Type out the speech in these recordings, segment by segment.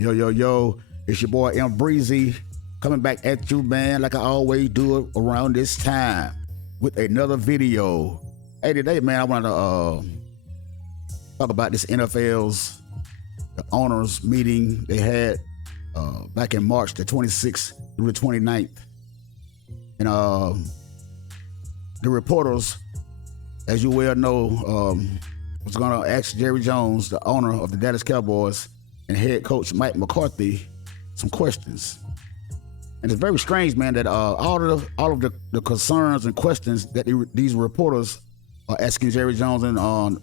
Yo, yo, yo, it's your boy M Breezy coming back at you, man, like I always do it around this time with another video. Hey, today, man, I want to talk about this NFL's the owners meeting they had back in March the 26th through the 29th. And the reporters, as you well know, was going to ask Jerry Jones, the owner of the Dallas Cowboys, and head coach Mike McCarthy some questions. And it's very strange, man, that all of the concerns and questions that these reporters are asking Jerry Jones and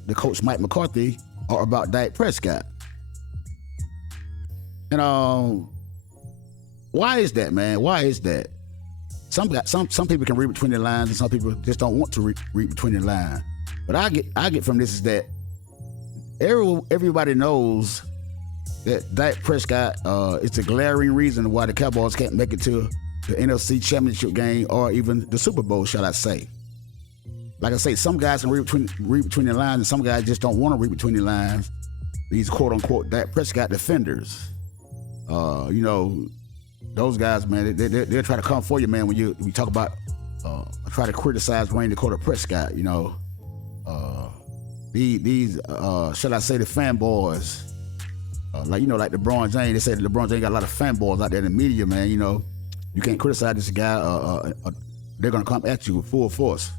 the coach Mike McCarthy are about Dak Prescott. And why is that, man? Why is that? Some people can read between the lines, and some people just don't want to read between the lines. But I get from this is that everybody knows that Dak Prescott is a glaring reason why the Cowboys can't make it to the NFC Championship game or even the Super Bowl, shall I say. Like I say, some guys can read between the lines, and some guys just don't want to read between the lines. These quote-unquote Dak Prescott defenders. Those guys, man, they'll try to come for you, man, when you talk about try to criticize Wayne Dakota Prescott, these shall I say, the fanboys. Like LeBron James, they say that LeBron James got a lot of fanboys out there in the media, man. You can't criticize this guy. They're gonna come at you with full force.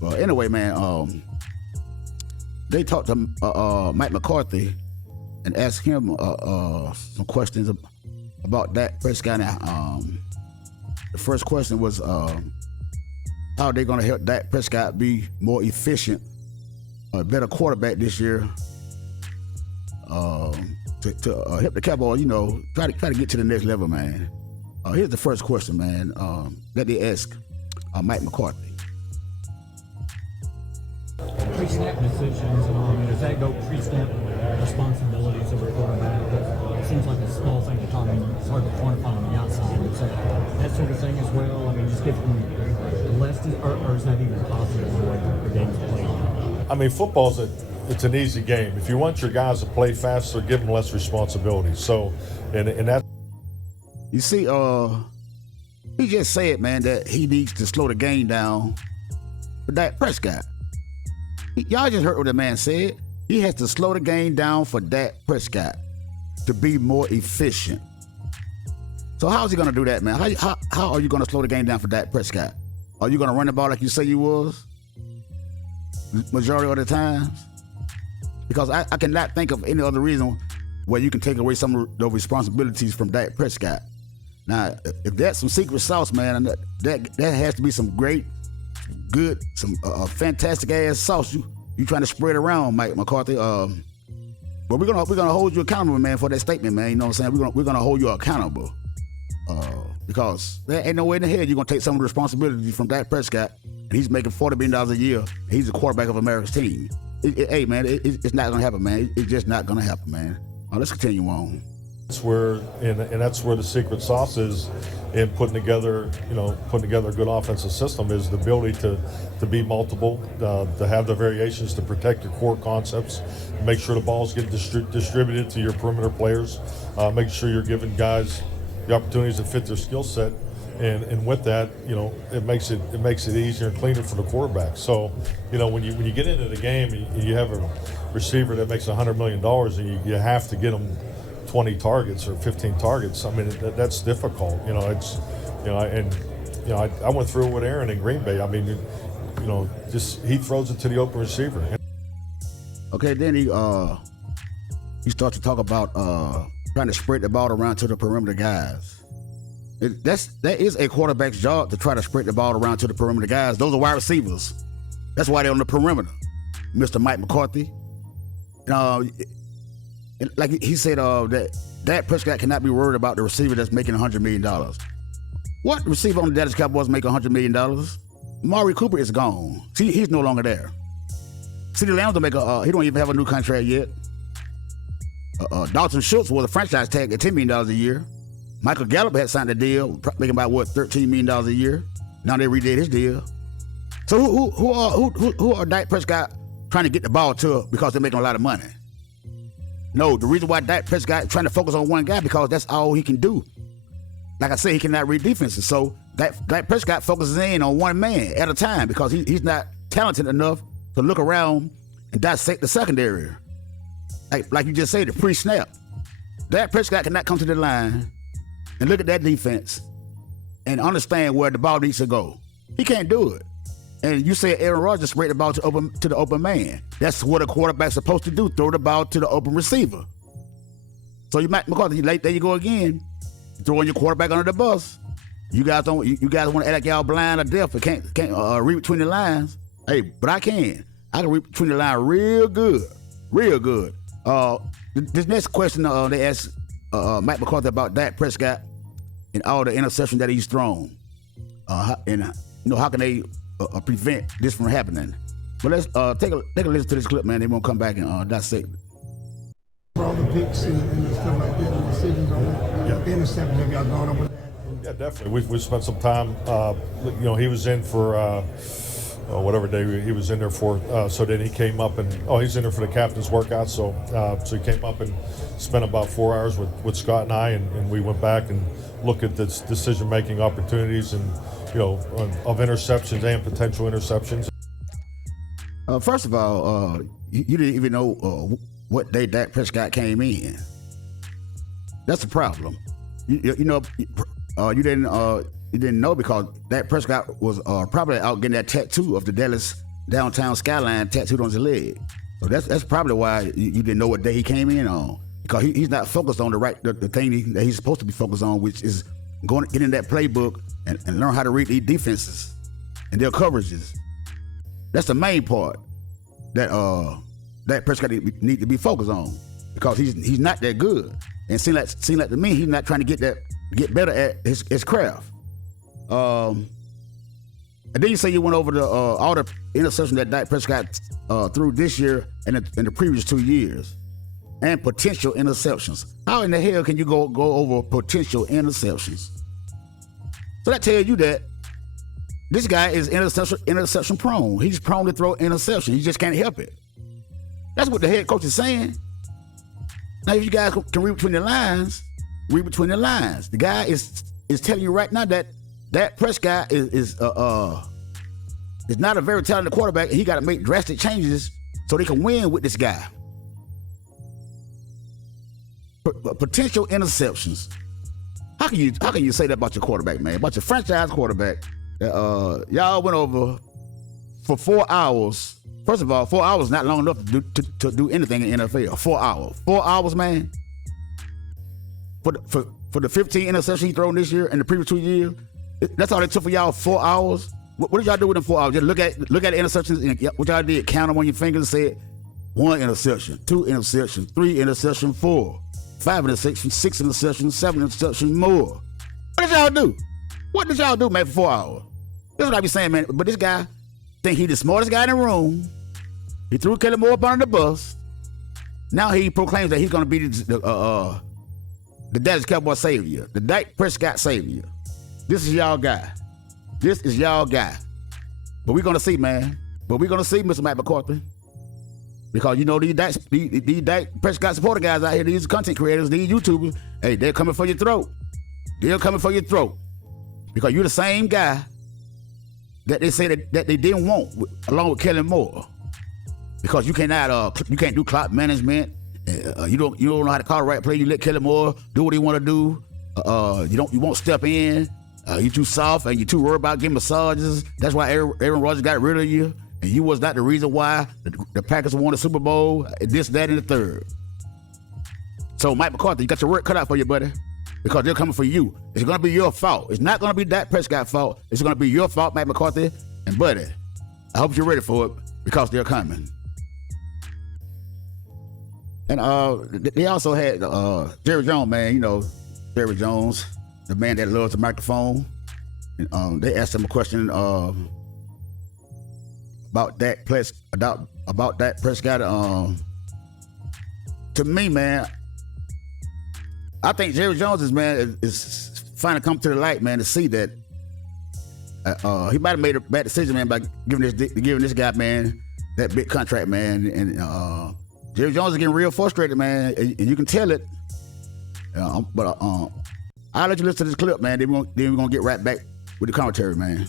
Well, anyway, man, they talked to Mike McCarthy and asked him some questions about Dak Prescott. The first question was, how are they gonna help Dak Prescott be more efficient, a better quarterback this year? To help the Cowboys, try to get to the next level, man. Here's the first question, man, that they ask Mike McCarthy. Pre-snap decisions, does that go pre-snap responsibilities of a quarterback? It seems like a small thing to talk about. It's hard to quantify on the outside. So that sort of thing as well. Just give them less, or is that even possible in the way the game's played? Football's it's an easy game. If you want your guys to play faster, give them less responsibility. So, and that. You see, he just said, man, that he needs to slow the game down for Dak Prescott. Y'all just heard what the man said. He has to slow the game down for Dak Prescott to be more efficient. So how is he going to do that, man? How are you going to slow the game down for Dak Prescott? Are you going to run the ball like you say you was? Majority of the times? Because I cannot think of any other reason where you can take away some of the responsibilities from Dak Prescott. Now, if that's some secret sauce, man, that has to be some great, good, some fantastic ass sauce you trying to spread around, Mike McCarthy. But we're gonna hold you accountable, man, for that statement, man. You know what I'm saying? We're gonna hold you accountable because there ain't no way in the hell you're gonna take some of the responsibility from Dak Prescott, and he's making $40 million a year, and he's the quarterback of America's team. Hey, man, it's not gonna happen, man. It's just not gonna happen, man. Let's continue on. That's where, and that's where the secret sauce is in putting together a good offensive system, is the ability to be multiple, to have the variations to protect your core concepts, make sure the balls get distributed to your perimeter players, make sure you're giving guys the opportunities to fit their skill set. And with that, it makes it easier and cleaner for the quarterback. So, when you get into the game, you have a receiver that makes $100 million, and you have to get him 20 targets or 15 targets. That's difficult. I went through it with Aaron in Green Bay. Just he throws it to the open receiver. Okay, then he starts to talk about trying to spread the ball around to the perimeter guys. That is a quarterback's job, to try to spread the ball around to the perimeter guys. Those are wide receivers. That's why they're on the perimeter, Mr. Mike McCarthy. Like he said, that Dak Prescott cannot be worried about the receiver that's making $100 million. What receiver on the Dallas Cowboys make $100 million? Amari Cooper is gone. See, he's no longer there. CeeDee Lamb don't he don't even have a new contract yet. Dalton Schultz was a franchise tag at $10 million a year. Michael Gallup had signed a deal, making about $13 million a year. Now they redid his deal. So who are Dak Prescott trying to get the ball to because they're making a lot of money? No, the reason why Dak Prescott trying to focus on one guy because that's all he can do. Like I said, he cannot read defenses. So Dak Prescott focuses in on one man at a time because he's not talented enough to look around and dissect the secondary. Like you just said, the pre-snap. Dak Prescott cannot come to the line and look at that defense and understand where the ball needs to go. He can't do it. And you said Aaron Rodgers spread the ball to the open man. That's what a quarterback's supposed to do, throw the ball to the open receiver. So you might, McCarthy, there you go again, throwing your quarterback under the bus. You guys want to act like y'all blind or deaf and can't read between the lines. Hey, but I can. I can read between the lines real good. This next question they asked Mike McCarthy about Dak Prescott and all the interceptions that he's thrown. And how can they prevent this from happening? But let's take a listen to this clip, man. They won't come back and dissect it. For all the picks and stuff like that, the decisions on the interceptions, have y'all gone over that? Yeah, definitely. We spent some time. He was in for whatever day he was in there for. So then he came up and he's in there for the captain's workout. So he came up and spent about 4 hours with Scott and I, and we went back and looked at the decision-making opportunities and of interceptions and potential interceptions. First of all, you didn't even know what day Dak Prescott came in. That's the problem. You didn't know because Dak Prescott was probably out getting that tattoo of the Dallas downtown skyline tattooed on his leg. So that's probably why you didn't know what day he came in on, because he's not focused on the thing that he's supposed to be focused on, which is get in that playbook and learn how to read these defenses and their coverages. That's the main part that Dak Prescott need to be focused on, because he's not that good. And seem like to me he's not trying to get better at his craft. And then you say you went over all the interceptions that Dak Prescott threw this year and in the previous 2 years, and potential interceptions. How in the hell can you go over potential interceptions? So that tells you that this guy is interception prone. He's prone to throw interception. He just can't help it. That's what the head coach is saying. Now, if you guys can read between the lines, read between the lines. The guy is telling you right now that Dak Prescott is not a very talented quarterback, and he got to make drastic changes so they can win with this guy. Potential interceptions. How can you say that about your quarterback, man? About your franchise quarterback? Y'all went over for 4 hours. First of all, 4 hours is not long enough to do anything in the NFL. 4 hours. 4 hours, man. For the 15 interceptions he thrown this year and the previous 2 years, that's all it took for y'all. 4 hours. What did y'all do with them 4 hours? Just look at the interceptions. And what y'all did? Count them on your fingers and say 1 interception, 2 interceptions, 3 interceptions, 4, 5 interceptions, 6 interceptions, 7 interceptions, more. What did y'all do? What did y'all do, man, for 4 hours? That's what I be saying, man. But this guy think he the smartest guy in the room. He threw Kelly Moore up under the bus. Now he proclaims that he's going to be the Dallas Cowboy savior, the Dak Prescott savior. This is y'all guy. This is y'all guy. But we're going to see, man. But we're going to see, Mr. Mike McCarthy. Because these Dak Prescott supporter guys out here, these content creators, these YouTubers, hey, they're coming for your throat. They're coming for your throat. Because you're the same guy that they say that they didn't want, along with Kelly Moore. Because you can't do clock management. You don't know how to call the right play. You let Kelly Moore do what he want to do. You won't step in. You're too soft and you're too worried about getting massages. That's why Aaron Rodgers got rid of you, and you was not the reason why the Packers won the Super Bowl. This, that, and the third. So Mike McCarthy, you got your work cut out for you, buddy, because they're coming for you. It's going to be your fault. It's not going to be Dak Prescott's fault. It's going to be your fault, Mike McCarthy. And buddy, I hope you're ready for it, because they're coming. And they also had Jerry Jones, man. Jerry Jones, the man that loves the microphone. And, they asked him a question about Dak Prescott. To me, man, I think Jerry Jones is finally come to the light, man, to see that he might have made a bad decision, man, by giving this guy, man, that big contract, man, and Jerry Jones is getting real frustrated, man, and you can tell it. But I'll let you listen to this clip, man. Then we're gonna get right back with the commentary, man.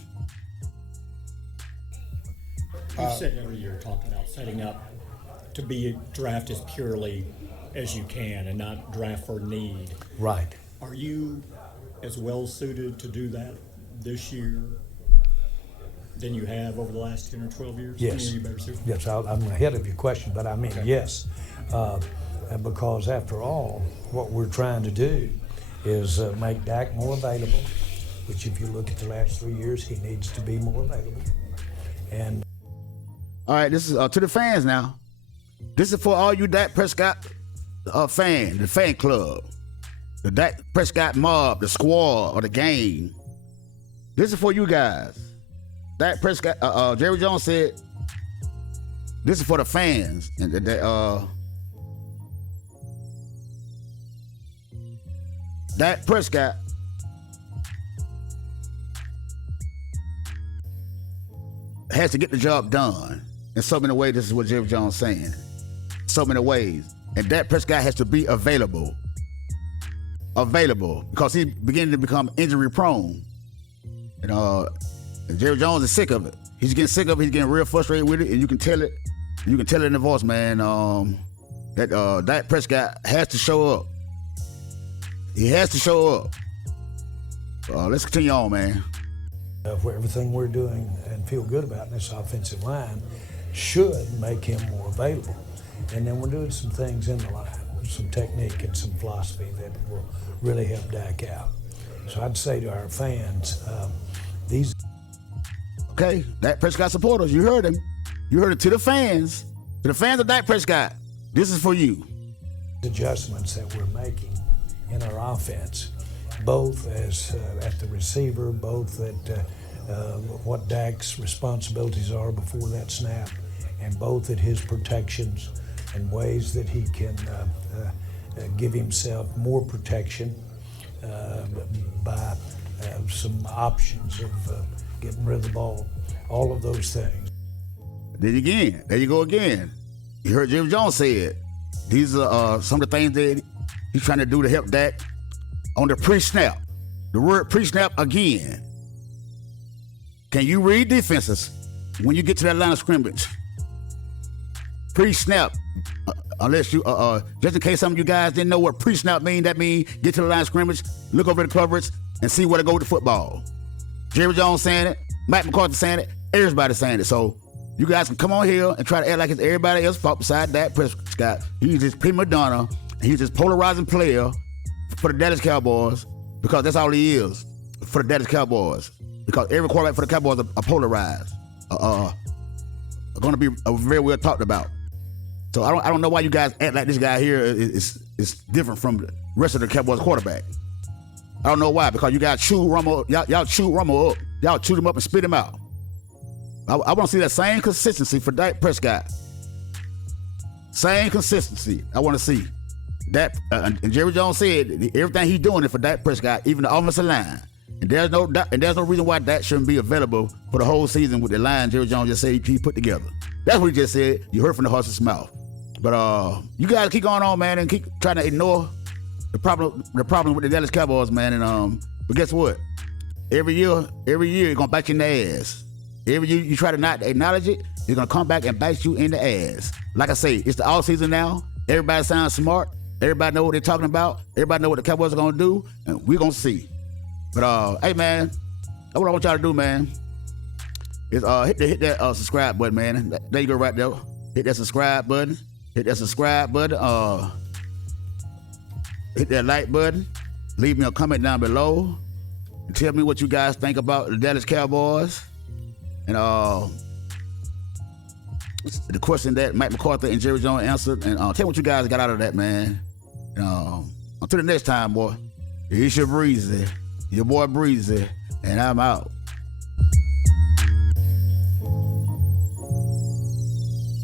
You said every year talked about setting up to be draft as purely as you can and not draft for need. Right. Are you as well suited to do that this year than you have over the last 10 or 12 years? Yes. Are you better suited? Yes, I'm ahead of your question, but I mean, Okay. yes. Because after all, what we're trying to do is make Dak more available, which if you look at the last 3 years, he needs to be more available. And All right, this is to the fans now. This is for all you Dak Prescott fans, the fan club, the Dak Prescott mob, the squad, or the gang. This is for you guys. Dak Prescott, Jerry Jones said, this is for the fans. And Dak Prescott has to get the job done. In so many ways, this is what Jerry Jones is saying. So many ways. And Dak Prescott has to be available. Available. Because he's beginning to become injury prone. And Jerry Jones is sick of it. He's getting sick of it. He's getting real frustrated with it. And you can tell it. You can tell it in the voice, man, that Dak Prescott has to show up. He has to show up. Let's continue on, man. for everything we're doing and feel good about in this offensive line should make him more available. And then we're doing some things in the line, some technique and some philosophy that will really help Dak out. So I'd say to our fans, these... Okay, Dak Prescott supporters, you heard him. You heard it to the fans of Dak Prescott. This is for you. adjustments that we're making in our offense, both as at the receiver, both at what Dak's responsibilities are before that snap, and both at his protections and ways that he can give himself more protection by some options of getting rid of the ball, all of those things. There you go again. You heard Jim Jones say it. These are some of the things that he's trying to do to help Dak on the pre-snap. The word pre-snap again. Can you read defenses when you get to that line of scrimmage? Pre-snap, unless you, just in case some of you guys didn't know what pre-snap mean, that mean get to the line of scrimmage, look over the coverage, and see where to go with the football. Jerry Jones saying it, Mike McCarthy saying it, everybody's saying it. So you guys can come on here and try to act like it's everybody else's fault beside Dak Prescott. He's this prima donna, and he's this polarizing player for the Dallas Cowboys, because that's all he is for the Dallas Cowboys. Because every quarterback for the Cowboys are polarized, are going to be very well talked about. So I don't know why you guys act like this guy here is different from the rest of the Cowboys quarterback. I don't know why, because you guys chew Romo, y'all chew Romo up. Y'all chewed him up and spit him out. I want to see that same consistency for Dak Prescott. Same consistency I want to see. That and Jerry Jones said everything he's doing is for Dak Prescott, even the offensive line. And there's no reason why Dak shouldn't be available for the whole season with the line Jerry Jones just said he put together. That's what he just said. You heard from the horse's mouth. But you guys keep going on, man, and keep trying to ignore the problem with the Dallas Cowboys, man. And but guess what? Every year it's gonna bite you in the ass. Every year you try to not acknowledge it, it's gonna come back and bite you in the ass. Like I say, it's the off season now. Everybody sounds smart. Everybody know what they're talking about. Everybody know what the Cowboys are gonna do, and we're gonna see. But hey, man, that's what I want y'all to do, man. Is hit that subscribe button, man. There you go, right there. Hit that subscribe button. Hit that subscribe button. Hit that like button. Leave me a comment down below. And tell me what you guys think about the Dallas Cowboys. And the question that Mike McCarthy and Jerry Jones answered. And tell me what you guys got out of that, man. Until the next time, boy. It's your Breezy. Your boy Breezy. And I'm out.